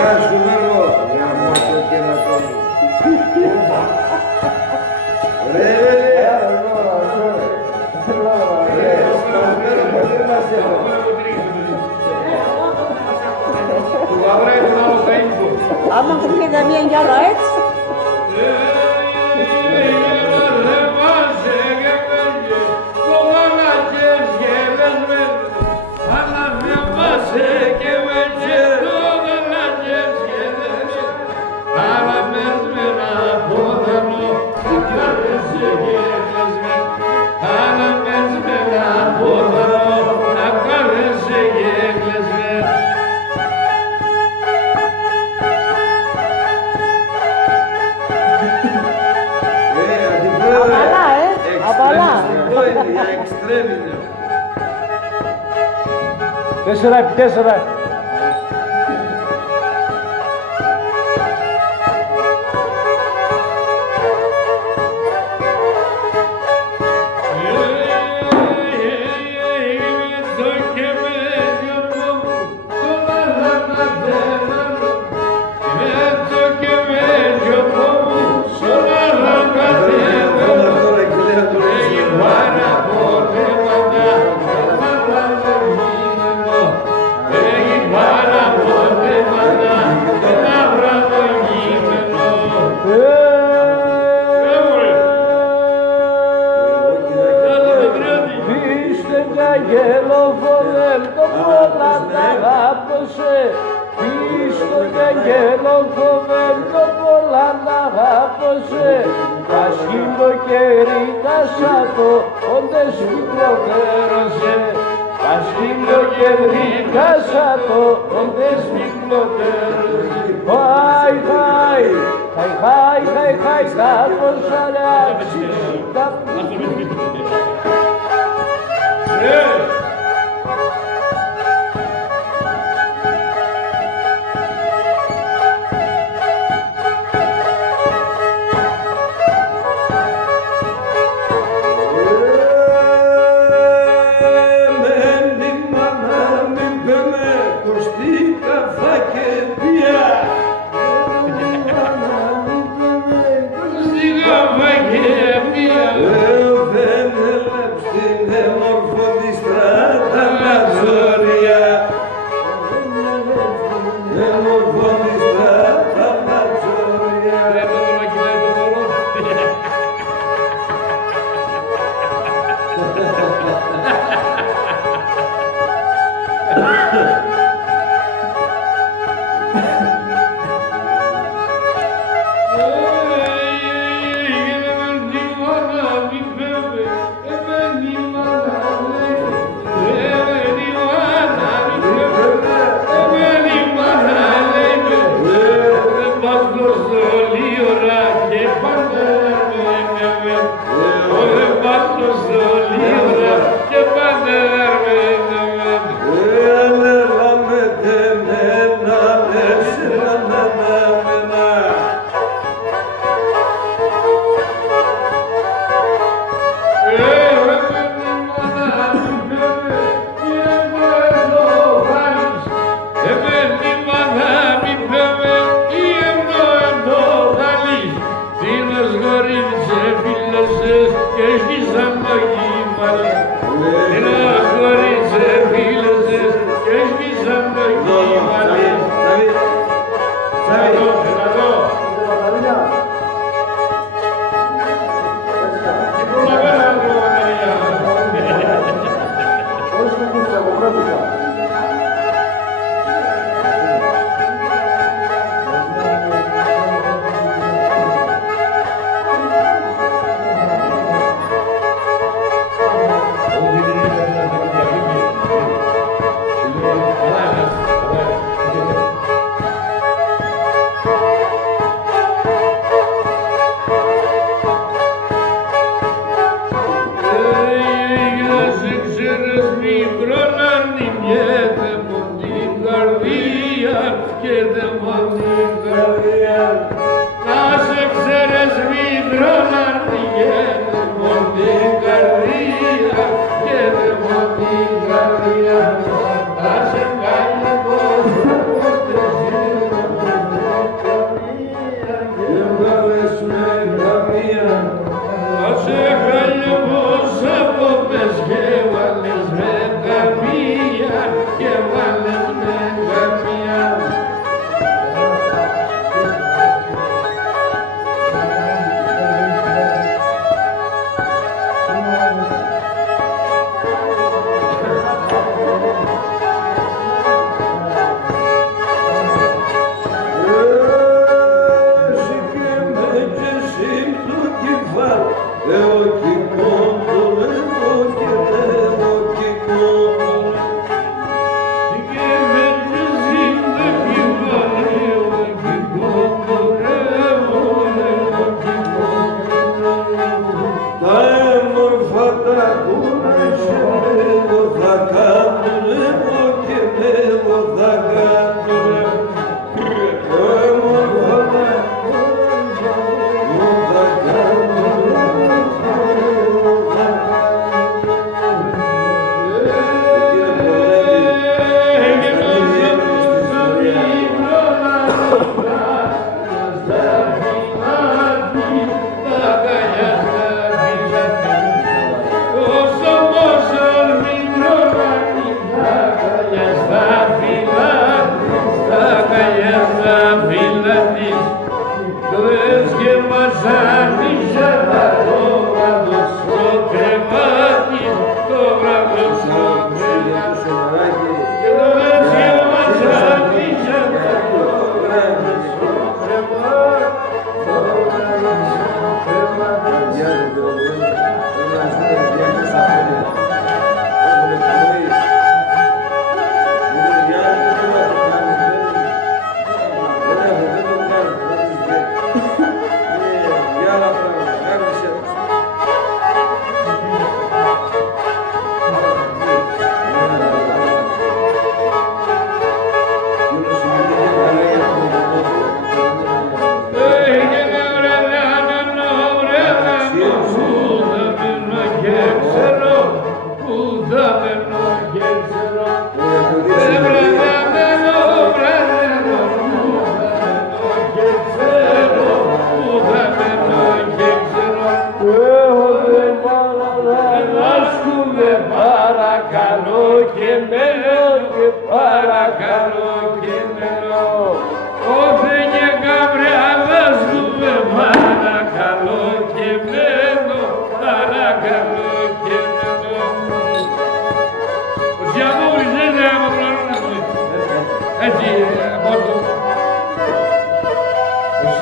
Γεια σου Βέργο. Για μότο και να το... Ρε, Άμα πήγα μία γυαλά έτσι. Τέσσερα επί τέσσερα.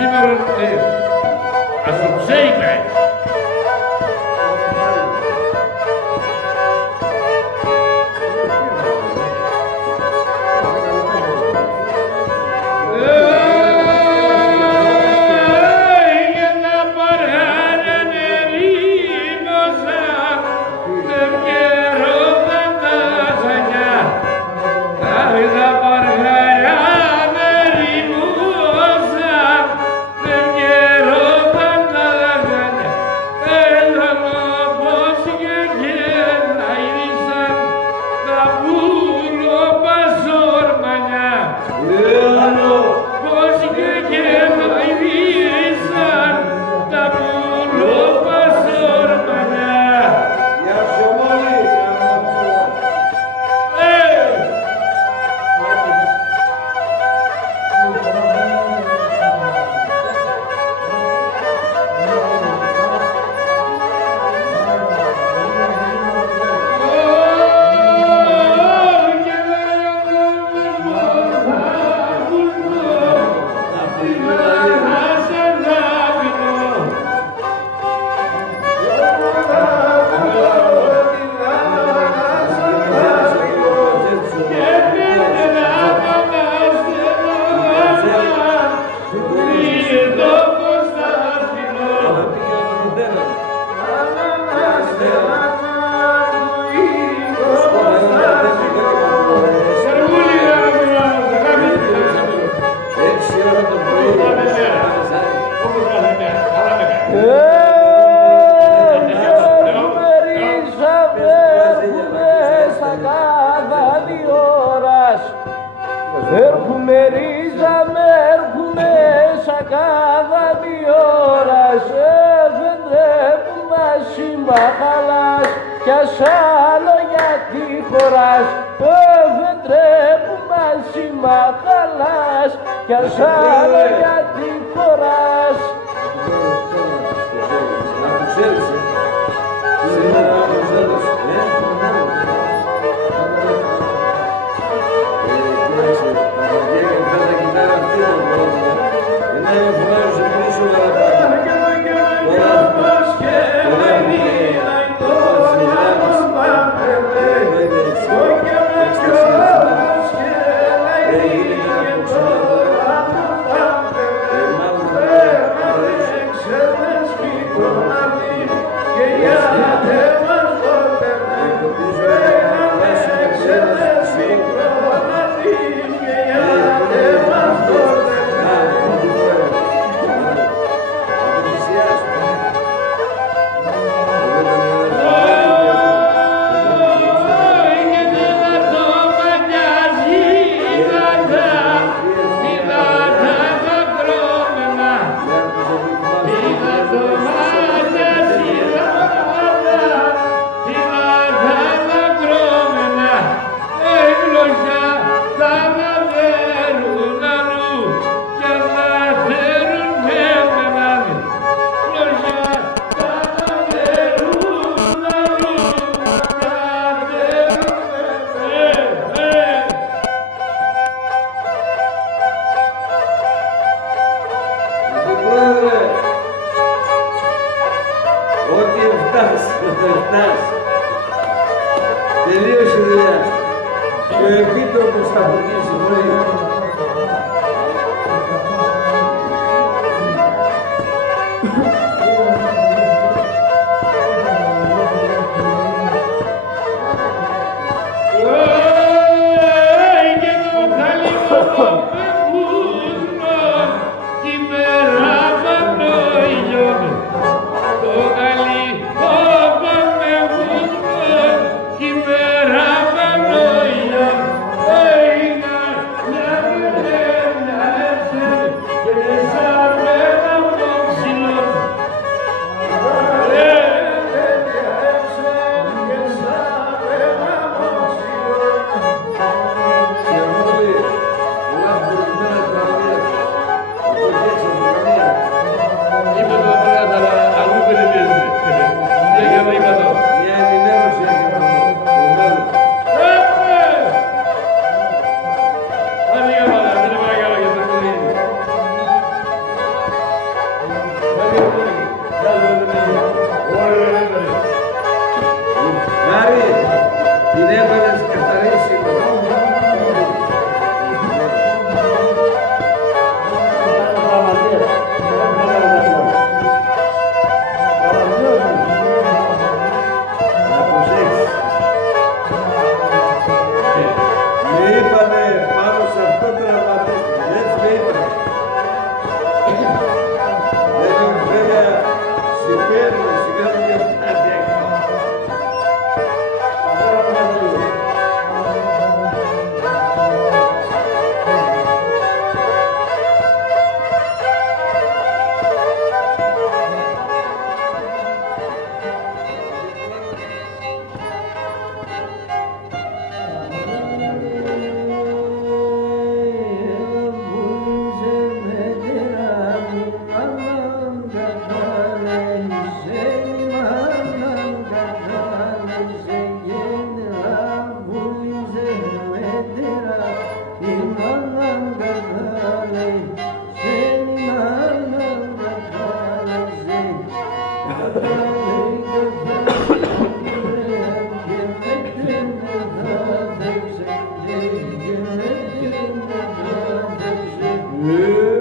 σήμερα ασοψέικα.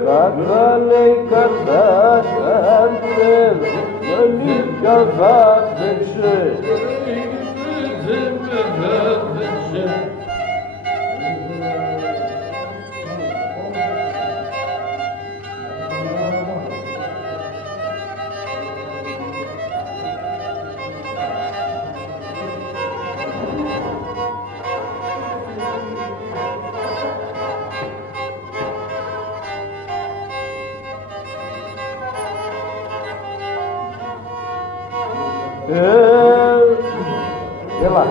Κατά λέει κατάσταντε, δεν καθάπεξε. Έλα.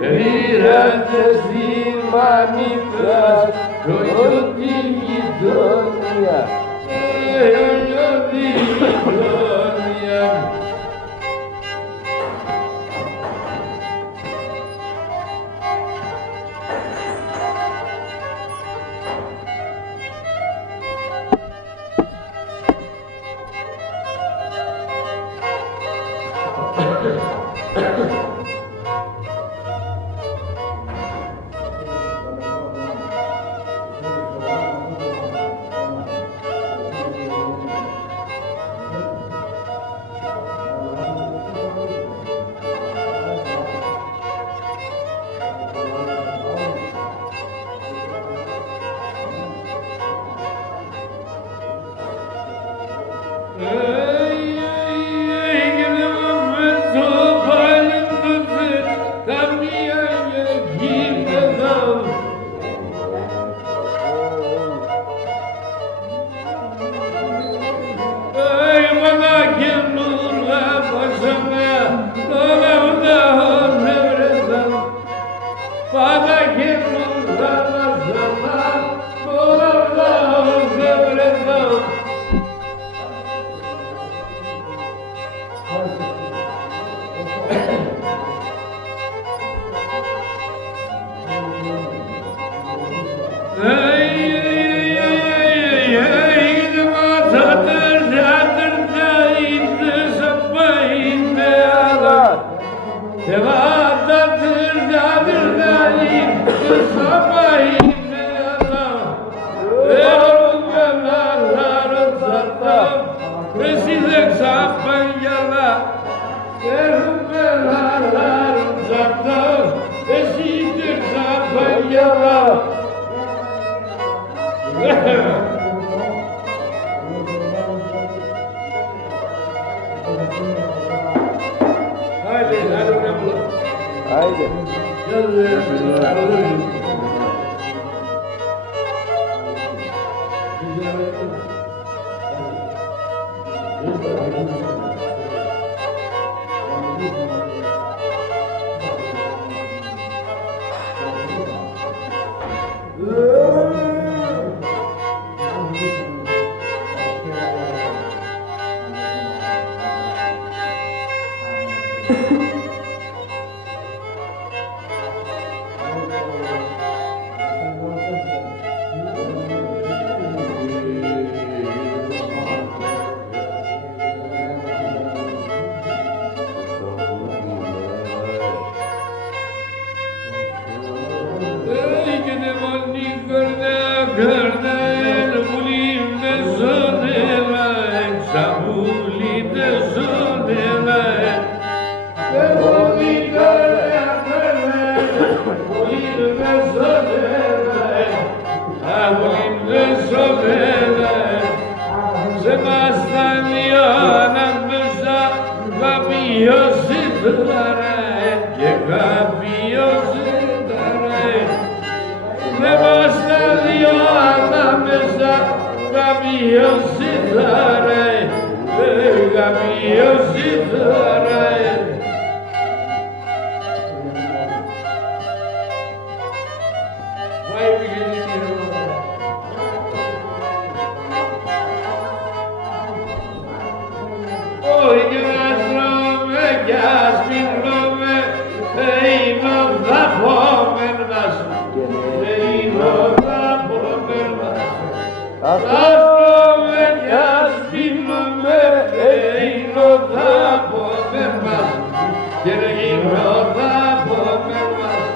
Ρírαντες δημανίτας, κολλιώτη γειτόνια, κολλιώτη γειτόνια. Αστρόμε κι ασπίνουμε, είναι ο δάπομεν μας και είναι ο δάπομεν μας.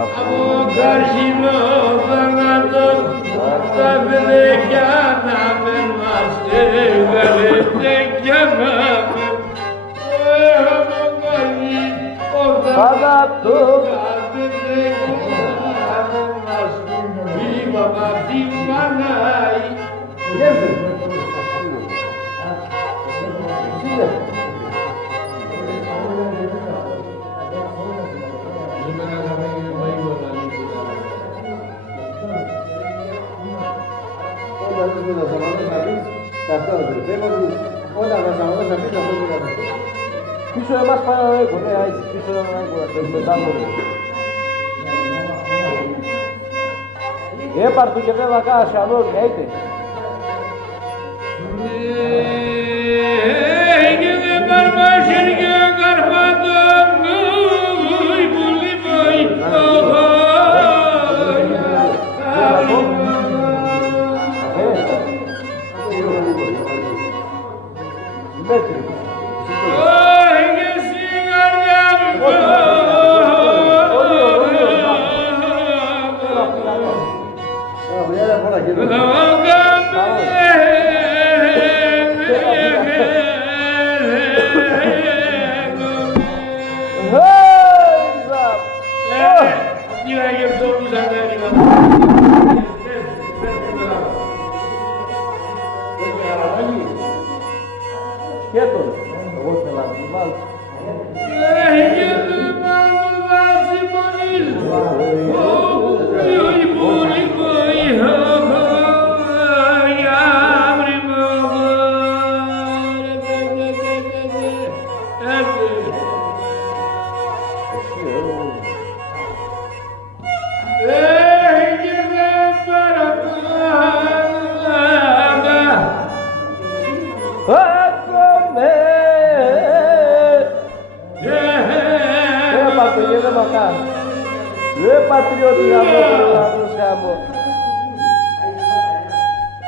Από καρχινό θάνατος τα βρεκιά να μεν μας έβγαλετε κι ανάμεν. Από καρχινό θάνατος τα βρεκιά να μεν μας viva Βατιμανάη. Πίσω εμάς πάει ο Έγκο, ναι, πίσω ο Έγκο, το πετάμε. Έπαρτο και δεν θα κάσει αλόγια, είτε. Και δεν παρμάσχερ και ο καρφάτων νούι που λίπωει Σκέτον, εγώ θέλω να την βάλω.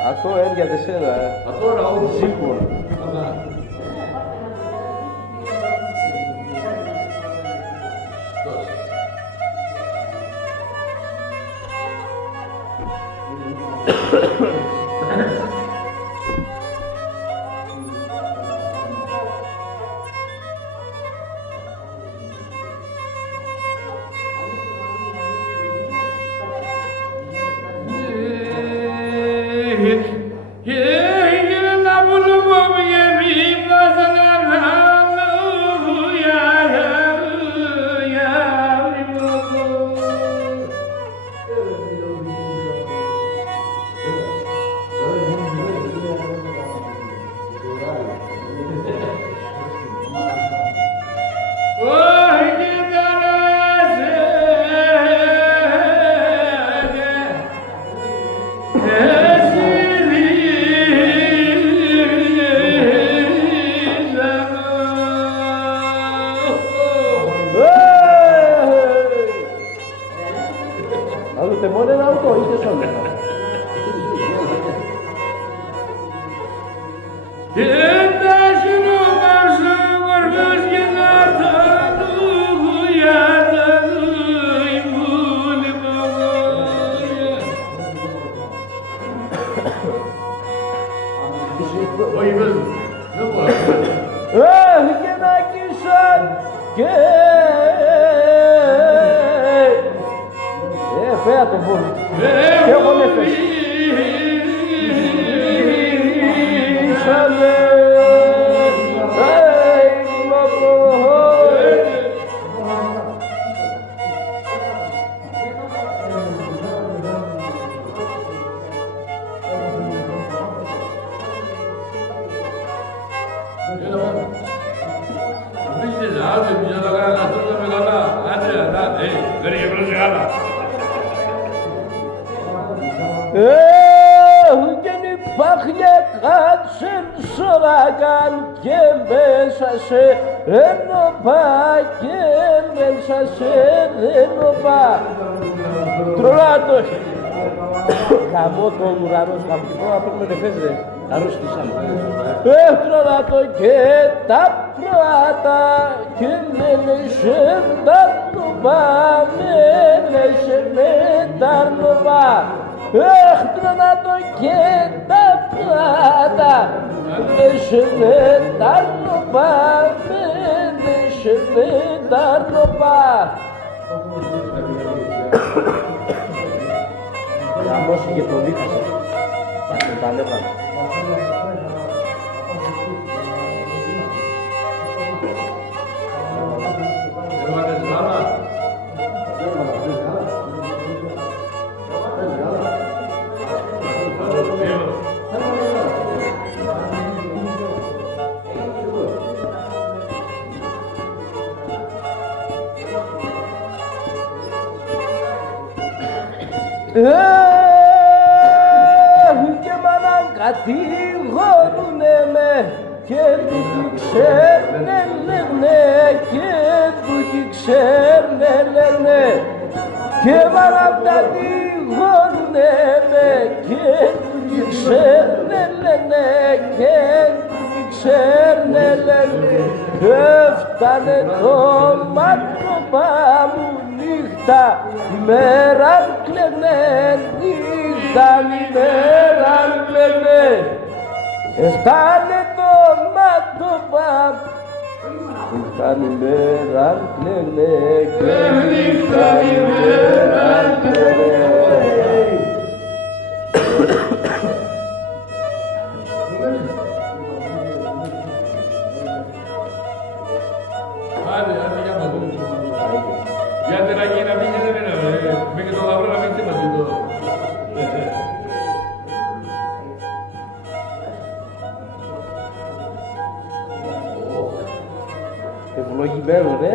Αυτό έμεινε για σένα, Τώρα όχι. σίγουρα. Γαμώ τον ουρανό σου, γαμώ και να πούμε τεφές ρε. Αρρώστησαμε. Έφτρωνα το και τα πράτα και με λέσε τα νοβά, με λέσε με τα νοβά. Έφτρωνα το και τα πράτα, λέσε με τα νοβά, με λέσε με τα νοβά. Γαμώσει και τον δίχασε. Πάτε τα νεύρα. Έβαλες γάλα. Και μ' ανακατηγορούνε με και του κι ξέρνε λένε και του κι ξέρνε λένε και μ' ανακατηγορούνε με και του κι ξέρνε λένε και του κι ξέρνε λένε έφτανε το μάτωπα μου νύχτα ημέρα κλαίνε νύχτα ημέρα κλαίνε έφτανε το μάτωπα νύχτα ημέρα κλαίνε και νύχτα ημέρα κλαίνε. Άντε, για να δούμε. Γιατί να γίνει να μην γίνεται ένα, με και το λαμπρό να μην τίποτα το. Ευλογημένο, ρε.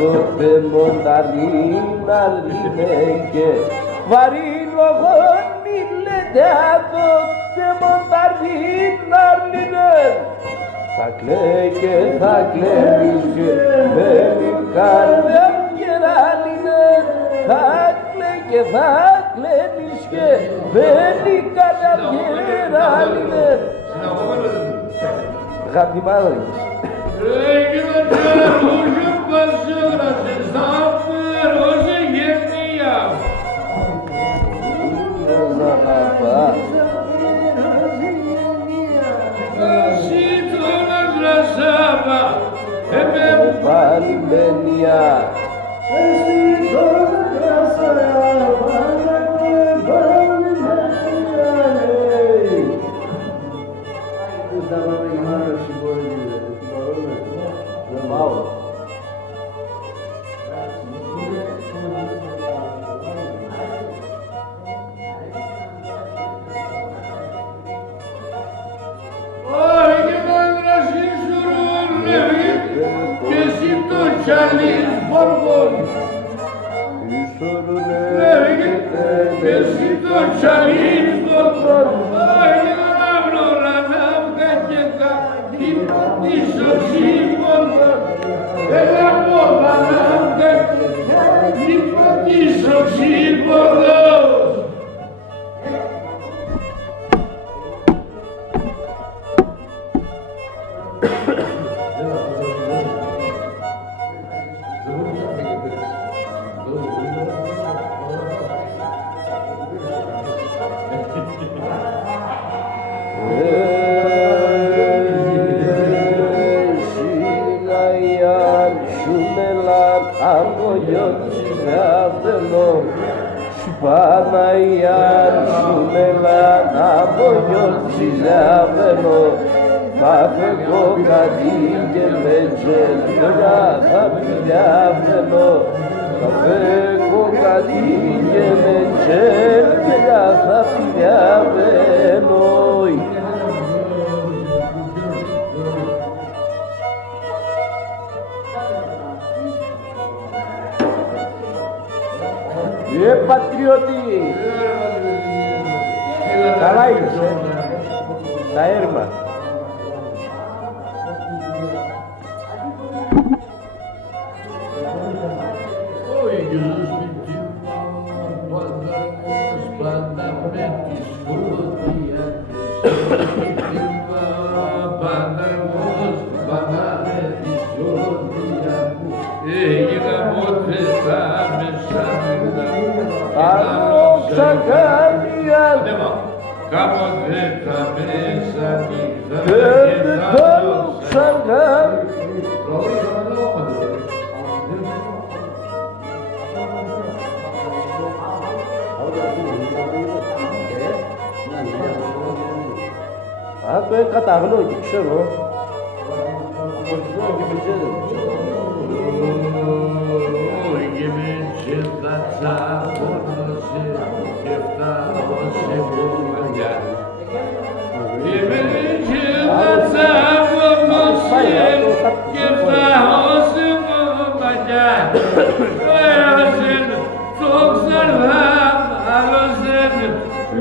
Τότε μονταρίνα λινέκε βαρύ λόγο μιλέτε τότε μονταρίνα λινέ θα κλαίει και θα κλαίεις και μένει καρδιά γεράλινε θα κλαίει και θα κλαίεις και μένει καρδιά γεράλινε. Αγαπητοί μάδες. Πάλι μπαίνια ζηλιαβαίνω θα φεύγω κάτι και με τζελιά θα πηλιαβαίνω θα φεύγω κάτι και με τζελιά θα πηλιαβαίνω. Πατριώτη! Καλά είσαι, τα έρμα. Ο ίδιος με την πανταρμός πάντα με τη σκοτία της. Πανταρμός πάντα με τη σκοτία μου. Έγινα ποτέ τα μεσάνυχτα. Ανόψα καμία Κάποτε τα μεσάνυχτα και δεν το ξανά. Αυτό καταγνώκει, ξέρω. Από εδώ και μπριζέδε. Και με τσέντα τσάπωνωσε και φτάωσε μπουρμαγιά. Και με τσέντα τσάπωνωσε και φτάωσε μπουρμαγιά. Πέρασεν το ξανά άλλωσεν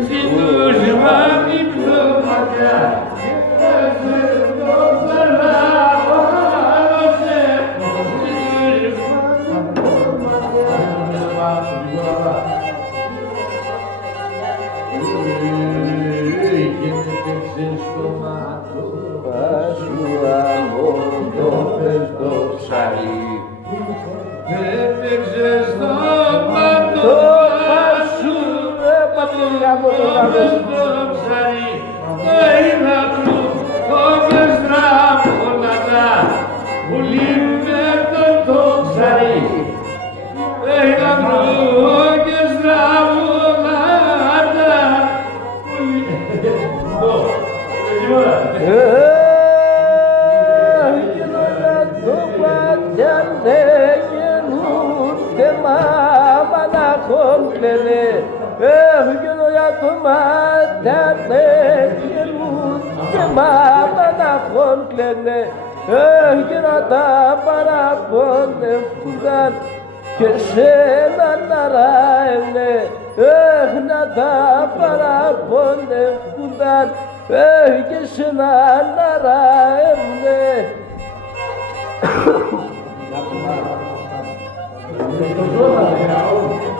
ζητούς μάτι πλωμαγιά. Πέρασεν το ξανά άλλωσεν ζητούς και με παίξες στο μάτο Πάσου αμόντο πες το ψάρι. Έπαιξες στο μάτο Το πάσου πατρίδι γάμο το γάμος. το ψάρι. Το είδα του κόβες στραβολατά που λείπε το ψάρι. Το είδα του και στραβολατά που λείπε το Το πατιάνε γεννούνται μάμα να χόμπλενε. Γίνονται το πατιάνε γεννούνται μάμα να χόμπλενε. Γίνονται τα παραπονεύκουνταν και σένα να ράενε. Να τα παραπονεύκουνταν και σένα να ράενε.